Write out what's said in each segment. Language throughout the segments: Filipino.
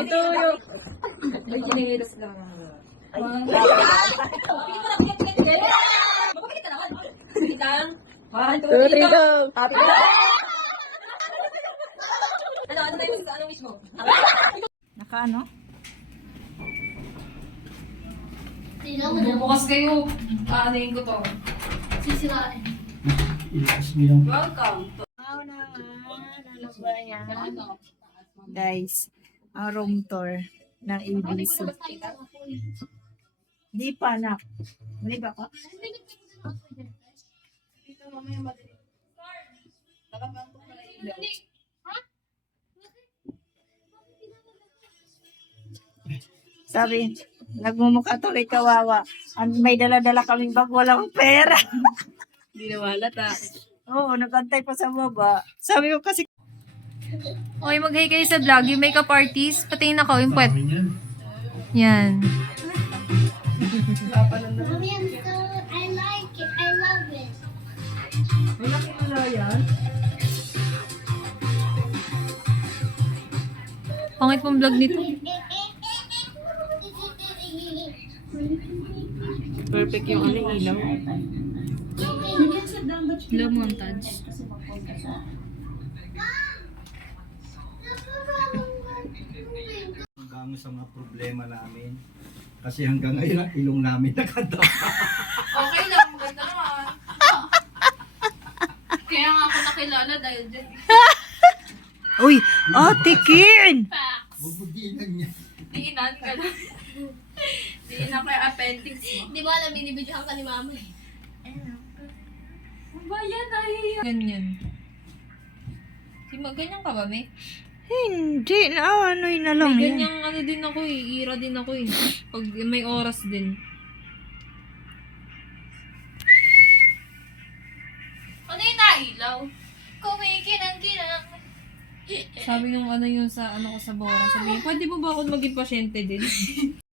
Ito yung... Ay, kinihilos lang. Ay, One, two, three, go! Happy Ano, ano ba yung ano wish mo? Naka ano? Bukas kayo. Aanayin ko to. Sisirain. Welcome. Wow, na, na, na, na, na, na, na, ang room tour ng ABC. Di pa na. Mali ba ka? Sabi, nagmumukha tuloy kawawa. Ang may dala-dala kaming bag, walang pera. Hindi na malata. Oo, nagantay pa sa baba. Sabi ko kasi, Okay, mag-hi kayo sa vlog. Yung makeup artist, patingin ako yung puwet. Yan. Mommy, I'm so, I like it. I love it. Pangit pong vlog nito. Perfect yung ano, ilaw. Low montage. Hanggang sa mga problema namin. Kasi hanggang ngayon ang ilong namin nakadapa. Okay lang, maganda naman. Kaya nga ako nakilala dahil dyan. Uy, Ate Kin! Bubuginan niya. Diinan ka na. Diinan ko yung appendix mo. Di ba alam, binibidyohan ka ni mama eh. Ano ba yan? Ay, Ganyan. Si ganyan ka ba, me? Hindi, na ano yun na lang May yan. ganyang ano din ako eh. Ira din ako eh. Pag may oras din. Ano yung nailaw? Kumikinang-kinang. Sabi nung ano yun sa ano ko sa Bora. Sabi niya, pwede mo ba ako maging pasyente din?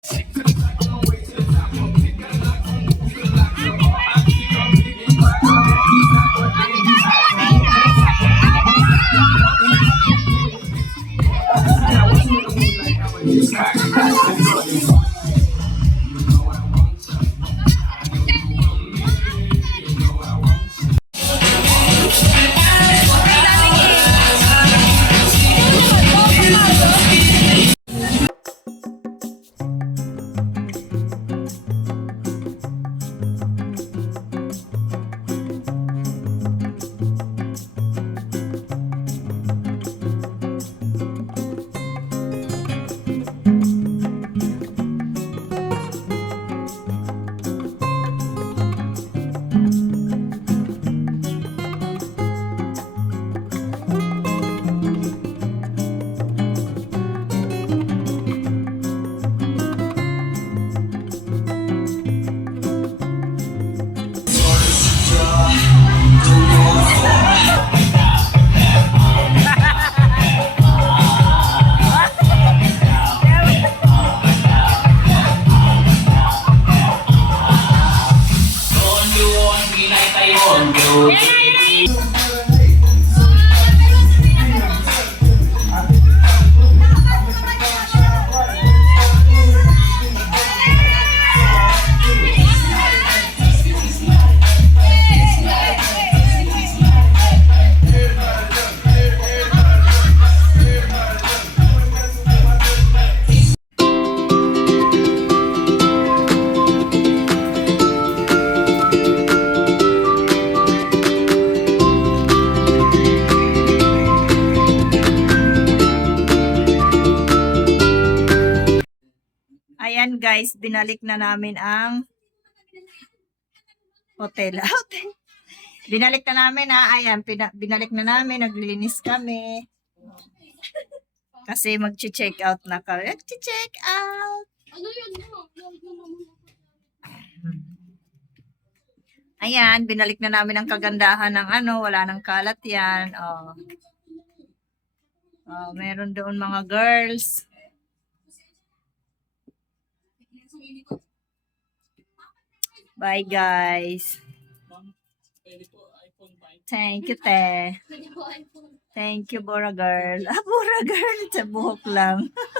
Ayan guys, binalik na namin ang hotel. hotel. Binalik na namin ha. Ayan, pina- binalik na namin. Naglinis kami. Kasi mag-check out na kami. Mag-check out. Ano yun? Ano? Ayan, binalik na namin ang kagandahan ng ano. Wala nang kalat yan. Oh. Oh, meron doon mga girls. Bye guys. Thank you, te. Thank you, Bora Girl. Ah, Bora Girl. Sa buhok lang.